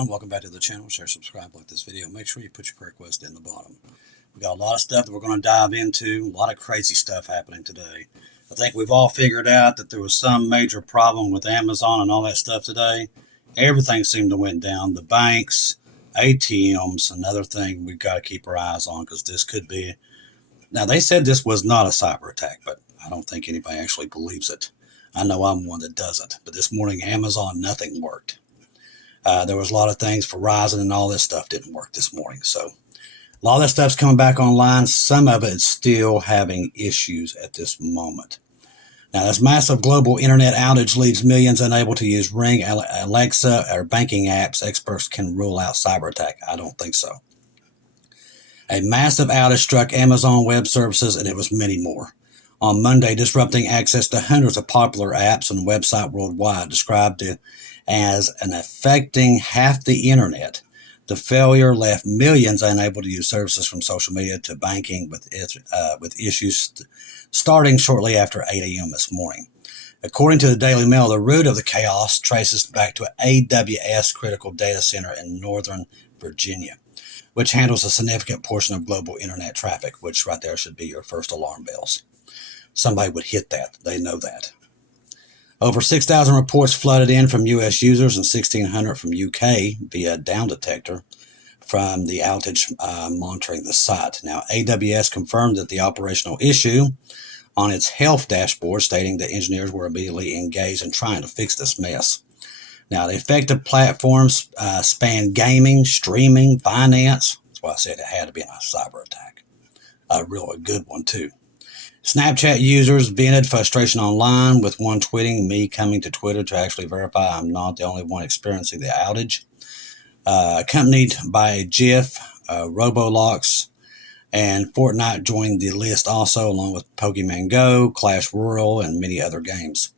everyone, welcome back to the channel. Share, subscribe, like this video. Make sure you put your prayer request in the bottom. We got a lot of stuff that we're going to dive into, a lot of crazy stuff happening today. I think we've all figured out that there was some major problem with Amazon and all that stuff today. Everything seemed to went down. The banks, ATMs, another thing we've got to keep our eyes on, because this could be... Now, they said this was not a cyber attack, but I don't think anybody actually believes it. I know I'm one that doesn't. But this morning, Amazon, nothing worked. There was a lot of things, Verizon and all this stuff didn't work this morning. So a lot of that stuff's coming back online. Some of it is still having issues at this moment. Now, this massive global internet outage leaves millions unable to use Ring, Alexa, or banking apps. Experts can rule out cyber attack. I don't think so. A massive outage struck Amazon Web Services, and it was many more. On Monday, disrupting access to hundreds of popular apps and websites worldwide, described as an affecting half the internet. The failure left millions unable to use services from social media to banking, with issues starting shortly after 8 a.m. this morning. According to the Daily Mail, the root of the chaos traces back to an AWS critical data center in Northern Virginia, which handles a significant portion of global internet traffic, which right there should be your first alarm bells. Somebody would hit that. They know that. Over 6,000 reports flooded in from U.S. users and 1,600 from UK via down detector from the outage monitoring the site. Now, AWS confirmed that the operational issue on its health dashboard, stating that engineers were immediately engaged in trying to fix this mess. Now, the affected platforms span gaming, streaming, finance. That's why I said it had to be a cyber attack. A good one, too. Snapchat users vented frustration online, with one tweeting, "Me coming to Twitter to actually verify I'm not the only one experiencing the outage." Accompanied by a GIF, Roblox, and Fortnite joined the list also, along with Pokemon Go, Clash Royale, and many other games.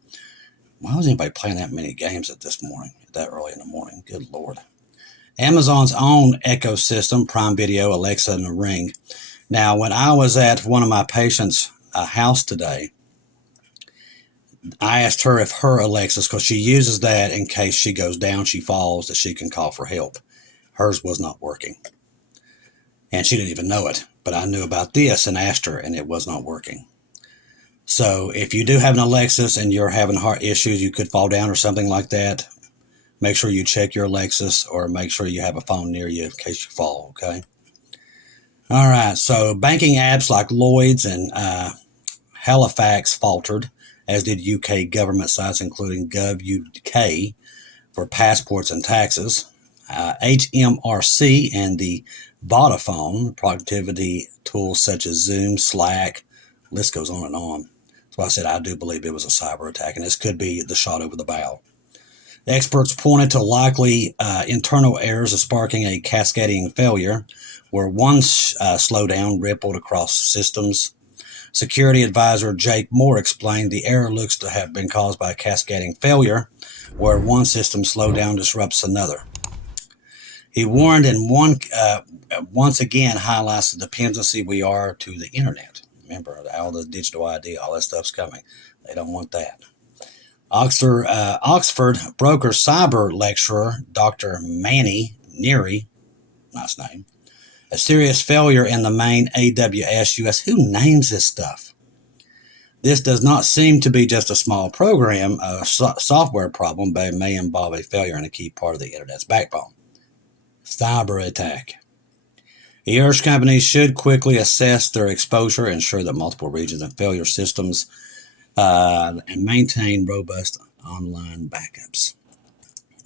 Why was anybody playing that many games that early in the morning? Good Lord. Amazon's own ecosystem, Prime Video, Alexa, and the Ring. Now, when I was at one of my patients' house today, I asked her if her Alexa's, because she uses that in case she goes down, she falls, that she can call for help. Hers was not working. And she didn't even know it. But I knew about this and asked her, and it was not working. So if you do have an Alexis and you're having heart issues, you could fall down or something like that, make sure you check your Alexis, or make sure you have a phone near you in case you fall, okay? All right, so banking apps like Lloyd's and Halifax faltered, as did UK government sites, including Gov.UK for passports and taxes. HMRC and the Vodafone productivity tools such as Zoom, Slack, list goes on and on. That's why I said I do believe it was a cyber attack, and this could be the shot over the bow. The experts pointed to likely internal errors of sparking a cascading failure, where one slowdown rippled across systems. Security advisor Jake Moore explained the error looks to have been caused by a cascading failure, where one system slowdown disrupts another. He warned and once again highlights the dependency we are to the internet. Remember, all the digital ID, all that stuff's coming. They don't want that. Oxford broker cyber lecturer Dr. Manny Neary, nice name, a serious failure in the main AWS US. Who names this stuff? This does not seem to be just a small program, a software problem, but it may involve a failure in a key part of the internet's backbone. Cyber attack. He urged companies should quickly assess their exposure, ensure that multiple regions and failure systems, and maintain robust online backups.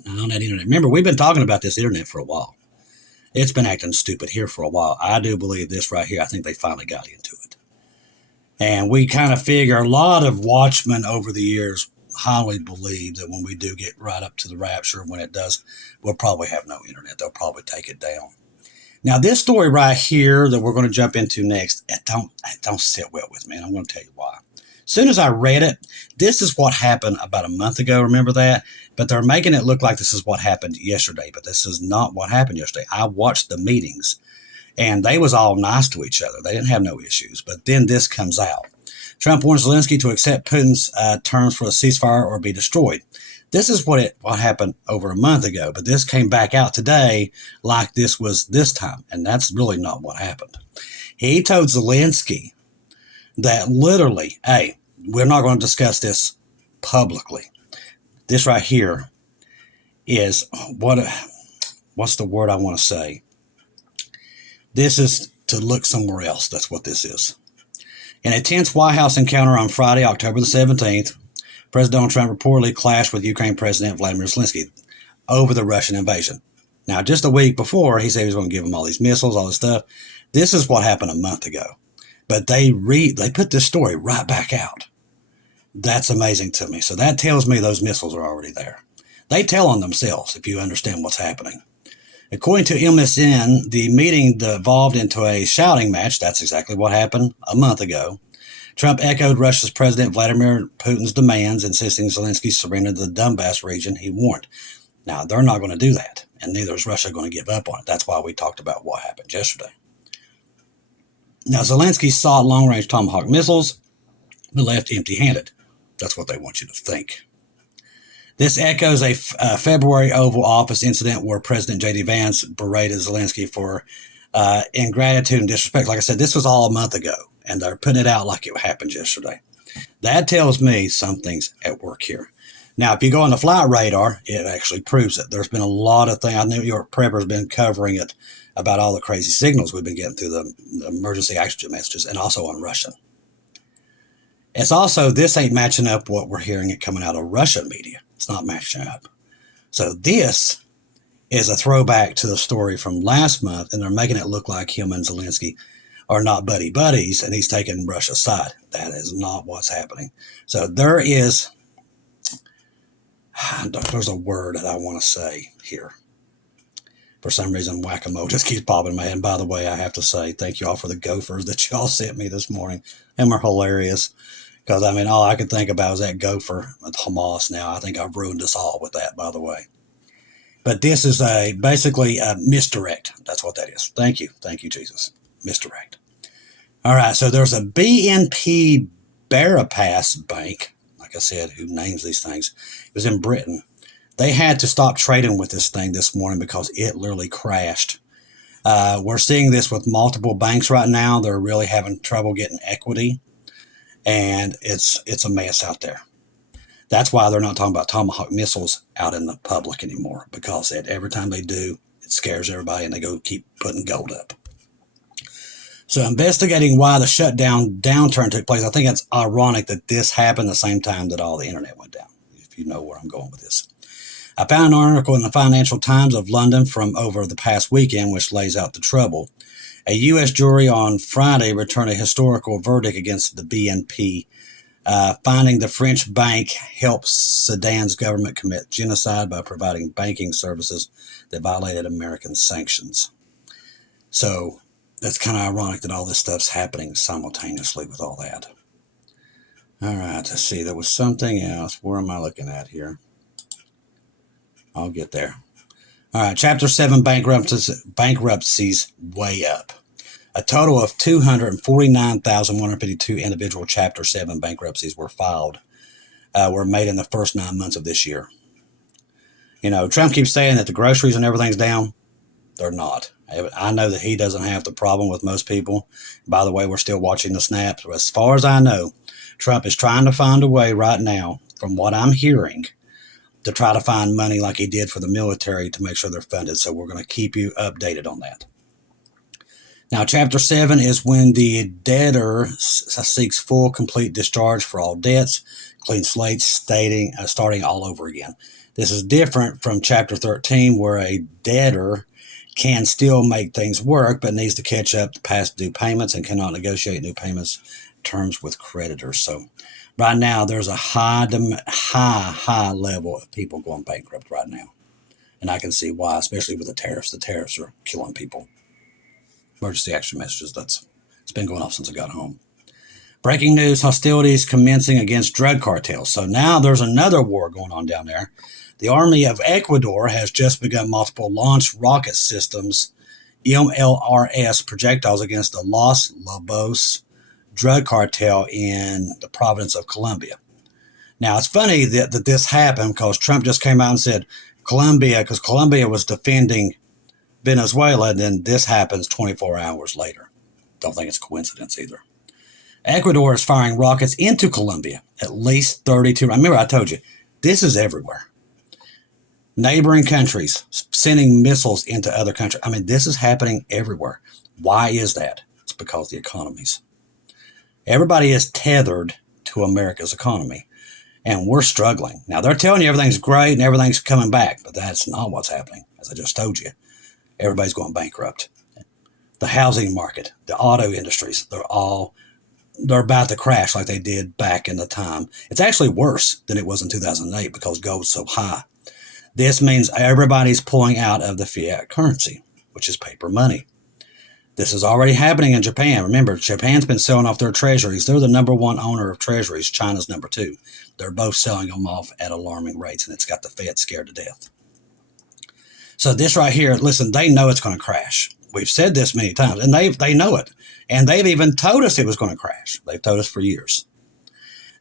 Now, on that internet, remember, we've been talking about this internet for a while. It's been acting stupid here for a while. I do believe this right here. I think they finally got into it. And we kind of figure a lot of watchmen over the years highly believe that when we do get right up to the rapture, when it does, we'll probably have no internet. They'll probably take it down. Now, this story right here that we're going to jump into next, it don't sit well with me, and I'm going to tell you why. As soon as I read it, this is what happened about a month ago. Remember that? But they're making it look like this is what happened yesterday. But this is not what happened yesterday. I watched the meetings, and they was all nice to each other. They didn't have no issues. But then this comes out. Trump warns Zelensky to accept Putin's terms for a ceasefire or be destroyed. This is what happened over a month ago, but this came back out today like this was this time, and that's really not what happened. He told Zelensky that literally, hey, we're not going to discuss this publicly. This right here is what's the word I want to say? This is to look somewhere else. That's what this is. In a tense White House encounter on Friday, October the 17th, President Donald Trump reportedly clashed with Ukraine President Vladimir Zelensky over the Russian invasion. Now, just a week before, he said he was going to give him all these missiles, all this stuff. This is what happened a month ago. But they put this story right back out. That's amazing to me. So that tells me those missiles are already there. They tell on themselves if you understand what's happening. According to MSN, the meeting devolved into a shouting match. That's exactly what happened a month ago. Trump echoed Russia's President Vladimir Putin's demands, insisting Zelensky surrender the Donbass region he warned. Now, they're not going to do that, and neither is Russia going to give up on it. That's why we talked about what happened yesterday. Now, Zelensky sought long-range Tomahawk missiles, but left empty-handed. That's what they want you to think. This echoes a February Oval Office incident where President J.D. Vance berated Zelensky for ingratitude and disrespect. Like I said, this was all a month ago, and they're putting it out like it happened yesterday. That tells me something's at work here. Now, if you go on the flight radar, it actually proves it. There's been a lot of things. I know your prepper's been covering it about all the crazy signals we've been getting through the emergency action messages and also on Russian. It's also, this ain't matching up what we're hearing it coming out of Russian media. It's not matching up. So this is a throwback to the story from last month, and they're making it look like him and Zelensky are not buddies, and he's taking Russia's side. That is not what's happening. So there's a word that I want to say here. For some reason, whack-a-mole just keeps popping in my head. And by the way, I have to say thank you all for the gophers that y'all sent me this morning. Them are hilarious. Because, I mean, all I could think about was that gopher with Hamas now. I think I've ruined us all with that, by the way. But this is basically a misdirect. That's what that is. Thank you. Thank you, Jesus. Misdirect. All right, so there's a BNP Paribas bank, like I said, who names these things. It was in Britain. They had to stop trading with this thing this morning because it literally crashed. We're seeing this with multiple banks right now. They're really having trouble getting equity. And it's a mess out there. That's why they're not talking about Tomahawk missiles out in the public anymore, because every time they do, it scares everybody and they go keep putting gold up. So investigating why the downturn took place, I think it's ironic that this happened the same time that all the internet went down, if you know where I'm going with this. I found an article in the Financial Times of London from over the past weekend which lays out the trouble. A U.S. jury on Friday returned a historical verdict against the BNP, finding the French bank helped Sudan's government commit genocide by providing banking services that violated American sanctions. So that's kind of ironic that all this stuff's happening simultaneously with all that. All right, let's see. There was something else. Where am I looking at here? I'll get there. All right, Chapter 7 bankruptcies way up. A total of 249,152 individual Chapter 7 bankruptcies were made in the first 9 months of this year. You know, Trump keeps saying that the groceries and everything's down. They're not. I know that he doesn't have the problem with most people. By the way, we're still watching the snaps. As far as I know, Trump is trying to find a way right now, from what I'm hearing, to try to find money like he did for the military to make sure they're funded. So we're going to keep you updated on that. Now, Chapter 7 is when the debtor seeks full, complete discharge for all debts, clean slates, starting all over again. This is different from Chapter 13, where a debtor can still make things work, but needs to catch up to past due payments and cannot negotiate new payments terms with creditors. So right now, there's a high level of people going bankrupt right now. And I can see why, especially with the tariffs. The tariffs are killing people. Emergency action messages, it's been going off since I got home. Breaking news, hostilities commencing against drug cartels. So now there's another war going on down there. The Army of Ecuador has just begun multiple launch rocket systems, MLRS projectiles, against the Los Lobos drug cartel in the province of Colombia. Now, it's funny that this happened because Trump just came out and said Colombia, because Colombia was defending Venezuela, and then this happens 24 hours later. Don't think it's a coincidence either. Ecuador is firing rockets into Colombia, at least 32. Remember, I told you, this is everywhere. Neighboring countries sending missiles into other countries. I mean, this is happening everywhere. Why is that? It's because the economies. Everybody is tethered to America's economy, and we're struggling. Now, they're telling you everything's great and everything's coming back, but that's not what's happening. As I just told you, everybody's going bankrupt. The housing market, the auto industries, they're about to crash like they did back in the time. It's actually worse than it was in 2008 because gold's so high. This means everybody's pulling out of the fiat currency, which is paper money. This is already happening in Japan. Remember, Japan's been selling off their treasuries. They're the number one owner of treasuries. China's number two. They're both selling them off at alarming rates, and it's got the Fed scared to death. So this right here, listen, they know it's going to crash. We've said this many times, and they know it. And they've even told us it was going to crash. They've told us for years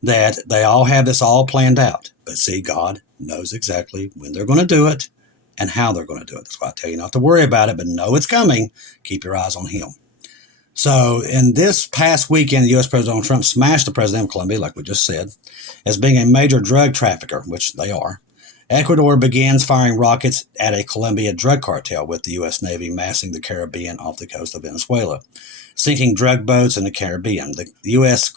that they all have this all planned out. But see, God knows exactly when they're going to do it and how they're going to do it. That's why I tell you not to worry about it, but know it's coming. Keep your eyes on him. So in this past weekend, the U.S. President Donald Trump smashed the president of Colombia, like we just said, as being a major drug trafficker, which they are. Ecuador begins firing rockets at a Colombia drug cartel, with the U.S. Navy massing the Caribbean off the coast of Venezuela, sinking drug boats in the Caribbean. The U.S.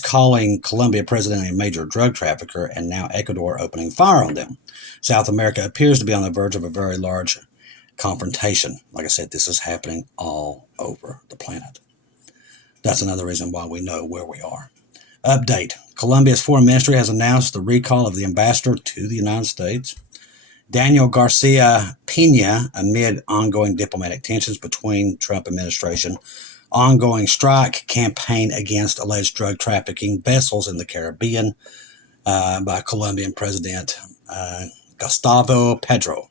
calling Colombia president a major drug trafficker, and now Ecuador opening fire on them. South America appears to be on the verge of a very large confrontation. Like I said, this is happening all over the planet. That's another reason why we know where we are. Update. Colombia's foreign ministry has announced the recall of the ambassador to the United States. Daniel Garcia Pena, amid ongoing diplomatic tensions between Trump administration, ongoing strike campaign against alleged drug trafficking vessels in the Caribbean by Colombian President Gustavo Petro.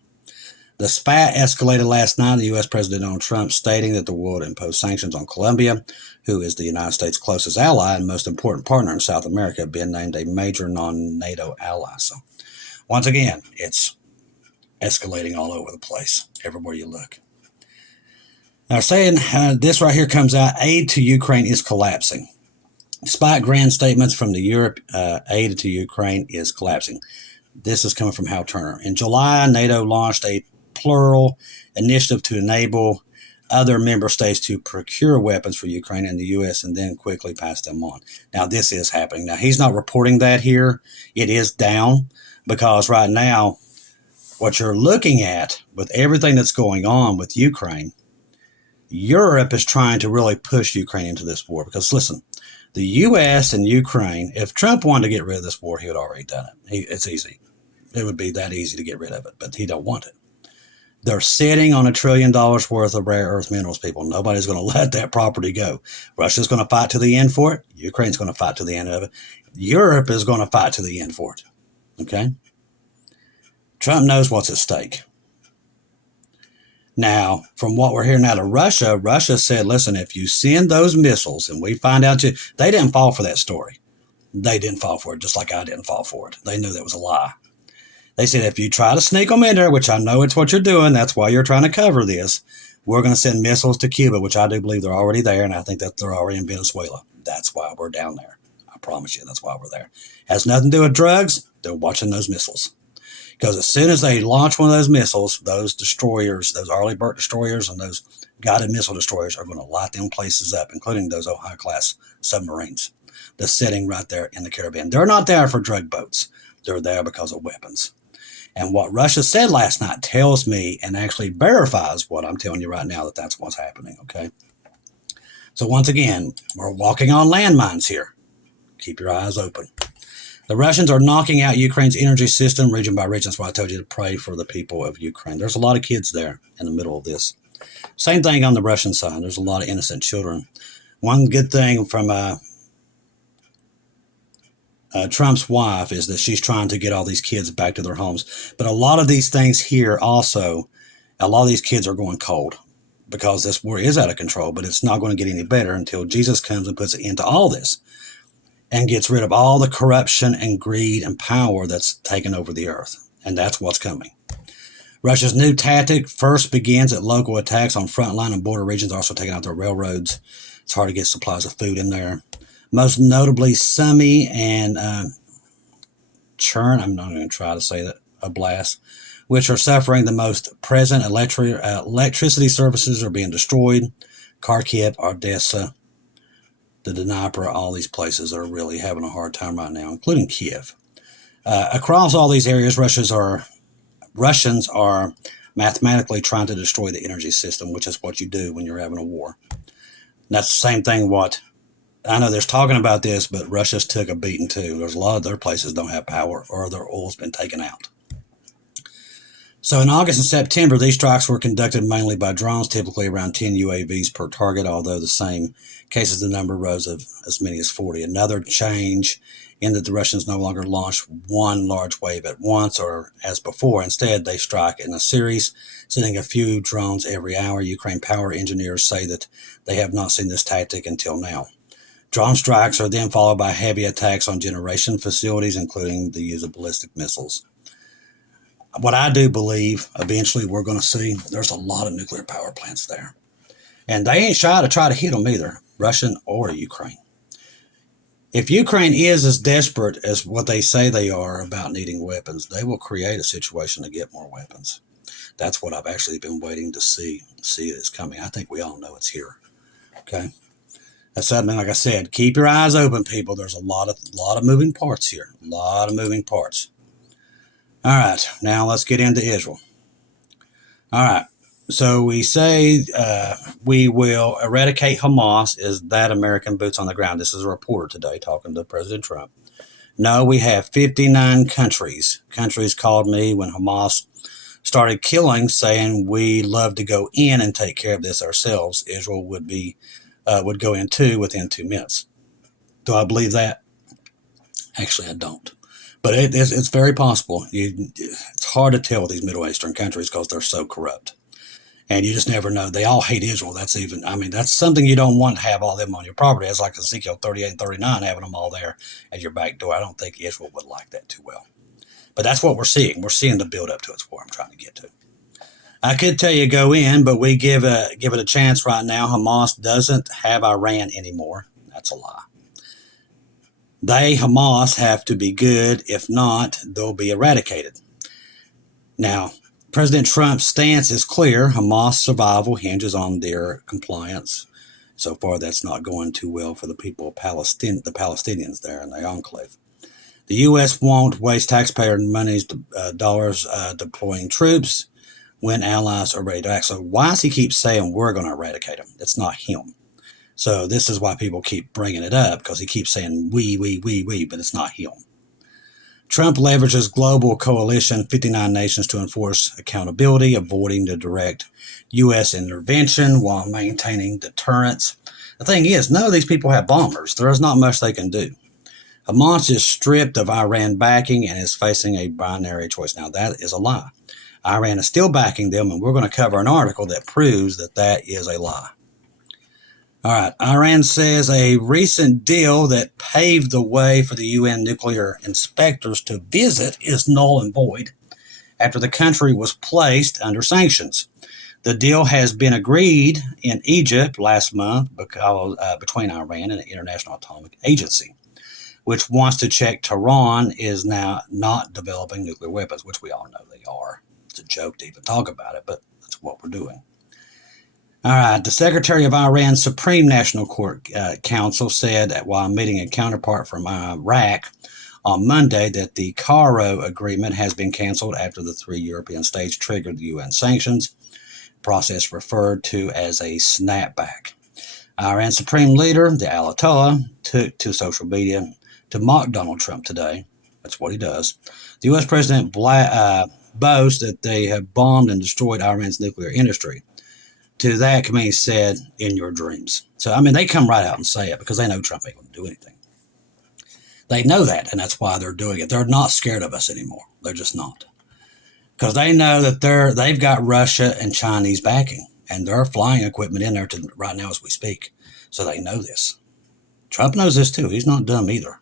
The spat escalated last night. The U.S. President Donald Trump stating that the world imposed sanctions on Colombia, who is the United States' closest ally and most important partner in South America, being named a major non-NATO ally. So, once again, it's escalating all over the place, everywhere you look. Now, saying this right here comes out, aid to Ukraine is collapsing. Despite grand statements from the Europe, aid to Ukraine is collapsing. This is coming from Hal Turner. In July, NATO launched a plural initiative to enable other member states to procure weapons for Ukraine and the U.S. and then quickly pass them on. Now, this is happening. Now, he's not reporting that here. It is down because right now, what you're looking at with everything that's going on with Ukraine, Europe is trying to really push Ukraine into this war because, listen, the U.S. and Ukraine, if Trump wanted to get rid of this war, he would have already done it. It's easy. It would be that easy to get rid of it, but he don't want it. They're sitting on $1 trillion worth of rare earth minerals, people. Nobody's going to let that property go. Russia's going to fight to the end for it. Ukraine's going to fight to the end of it. Europe is going to fight to the end for it. Okay? Trump knows what's at stake. Now, from what we're hearing out of Russia, Russia said, listen, if you send those missiles and we find out they didn't fall for that story. They didn't fall for it, just like I didn't fall for it. They knew that was a lie. They said, if you try to sneak them in there, which I know it's what you're doing, that's why you're trying to cover this, we're going to send missiles to Cuba, which I do believe they're already there, and I think that they're already in Venezuela. That's why we're down there. I promise you, that's why we're there. Has nothing to do with drugs. They're watching those missiles. Because as soon as they launch one of those missiles, those destroyers, those Arleigh Burke destroyers and those guided missile destroyers are going to light them places up, including those Ohio-class submarines that's sitting right there in the Caribbean. They're not there for drug boats. They're there because of weapons. And what Russia said last night tells me and actually verifies what I'm telling you right now, that that's what's happening, okay? So once again, we're walking on landmines here. Keep your eyes open. The Russians are knocking out Ukraine's energy system region by region. That's why I told you to pray for the people of Ukraine. There's a lot of kids there in the middle of this. Same thing on the Russian side. There's a lot of innocent children. One good thing from Trump's wife is that she's trying to get all these kids back to their homes. But a lot of these things here also, a lot of these kids are going cold because this war is out of control, but it's not going to get any better until Jesus comes and puts an end to all this. and gets rid of all the corruption and greed and power that's taken over the earth. And that's what's coming. Russia's new tactic first begins at local attacks on frontline and border regions, also taking out their railroads. It's hard to get supplies of food in there. Most notably, Sumy and Churn, I'm not going to try to say that, a blast, which are suffering the most. Present electricity services are being destroyed. Kharkiv, Odessa, the Dnipro, all these places are really having a hard time right now, including Kiev. Across all these areas, Russians are mathematically trying to destroy the energy system, which is what you do when you're having a war. And that's the same thing what, I know there's talking about this, but Russia's took a beating too. There's a lot of their places don't have power or their oil's been taken out. So in August and September, these strikes were conducted mainly by drones, typically around 10 UAVs per target, although the same cases the number rose of as many as 40. Another change in that the Russians no longer launch one large wave at once or as before. Instead, they strike in a series, sending a few drones every hour. Ukraine power engineers say that they have not seen this tactic until now. Drone strikes are then followed by heavy attacks on generation facilities, including the use of ballistic missiles. What I do believe eventually we're going to see, there's a lot of nuclear power plants there. And they ain't shy to try to hit them either, Russian or Ukraine. If Ukraine is as desperate as what they say they are about needing weapons, they will create a situation to get more weapons. That's what I've actually been waiting to see it is coming. I think we all know it's here. Okay. That's something, like I said, keep your eyes open, people. There's a lot of moving parts here. A lot of moving parts. All right, now let's get into Israel. All right, so we say we will eradicate Hamas. Is that American boots on the ground? This is a reporter today talking to President Trump. No, we have 59 countries. Countries called me when Hamas started killing, saying we love to go in and take care of this ourselves. Israel would go in too within 2 minutes. Do I believe that? Actually, I don't. But it's very possible. It's hard to tell with these Middle Eastern countries because they're so corrupt. And you just never know. They all hate Israel. That's something you don't want to have all them on your property. It's like Ezekiel 38 and 39, having them all there at your back door. I don't think Israel would like that too well. But that's what we're seeing. We're seeing the build up to it's what I'm trying to get to. I could tell you go in, but we give it a chance right now. Hamas doesn't have Iran anymore. That's a lie. They, Hamas, have to be good. If not, they'll be eradicated. Now, President Trump's stance is clear. Hamas survival hinges on their compliance. So far, that's not going too well for the people of the Palestinians there in the enclave. The U.S. won't waste taxpayer money's dollars deploying troops when allies are ready to act. So why does he keep saying we're going to eradicate them? It's not him. So this is why people keep bringing it up, because he keeps saying we, but it's not him. Trump leverages global coalition, 59 nations, to enforce accountability, avoiding the direct U.S. intervention while maintaining deterrence. The thing is, none of these people have bombers. There is not much they can do. Hamas is stripped of Iran backing and is facing a binary choice. Now, that is a lie. Iran is still backing them, and we're going to cover an article that proves that that is a lie. All right, Iran says a recent deal that paved the way for the UN nuclear inspectors to visit is null and void after the country was placed under sanctions. The deal has been agreed in Egypt last month between Iran and the International Atomic Agency, which wants to check Tehran is now not developing nuclear weapons, which we all know they are. It's a joke to even talk about it, but that's what we're doing. All right, the Secretary of Iran's Supreme National Court Council said while meeting a counterpart from Iraq on Monday that the Cairo agreement has been canceled after the 3 European states triggered the UN sanctions, process referred to as a snapback. Iran's Supreme Leader, the Ayatollah, took to social media to mock Donald Trump today. That's what he does. The U.S. President boasts that they have bombed and destroyed Iran's nuclear industry. To that, Khomeini said, in your dreams. So, they come right out and say it because they know Trump ain't going to do anything. They know that, and that's why they're doing it. They're not scared of us anymore. They're just not. Because they know that they've got Russia and Chinese backing, and they're flying equipment in there right now as we speak. So they know this. Trump knows this too. He's not dumb either.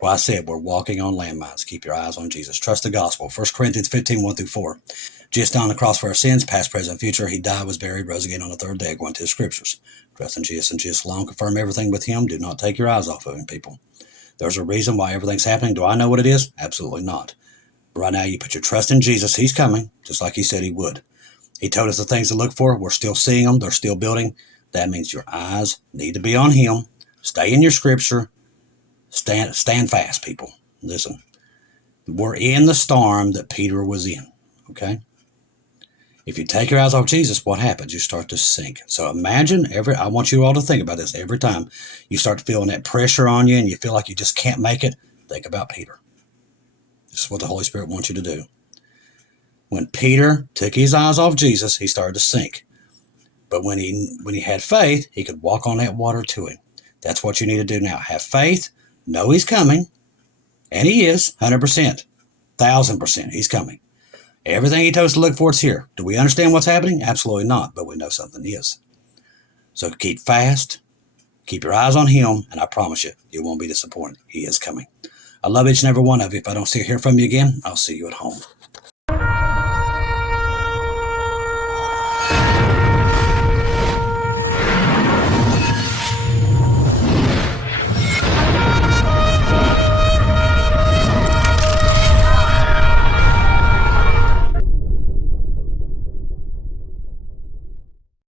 Well, I said we're walking on landmines. Keep your eyes on Jesus. Trust the gospel. 1 Corinthians 15, 1-4. Jesus died on the cross for our sins, past, present, future. He died, was buried, rose again on the third day, according to the scriptures. Trust in Jesus and Jesus alone. Confirm everything with him. Do not take your eyes off of him, people. There's a reason why everything's happening. Do I know what it is? Absolutely not. Right now, you put your trust in Jesus. He's coming, just like he said he would. He told us the things to look for. We're still seeing them. They're still building. That means your eyes need to be on him. Stay in your scripture. Stand fast, people. Listen, we're in the storm that Peter was in, okay? If you take your eyes off Jesus, what happens? You start to sink. So imagine I want you all to think about this every time you start feeling that pressure on you and you feel like you just can't make it, think about Peter. This is what the Holy Spirit wants you to do. When Peter took his eyes off Jesus, he started to sink. But when he had faith, he could walk on that water to him. That's what you need to do now. Have faith. Know he's coming. And he is, 100%, 1,000%. He's coming. Everything he told us to look for is here. Do we understand what's happening? Absolutely not, but we know something is. So keep fast. Keep your eyes on him, and I promise you, you won't be disappointed. He is coming. I love each and every one of you. If I don't hear from you again, I'll see you at home.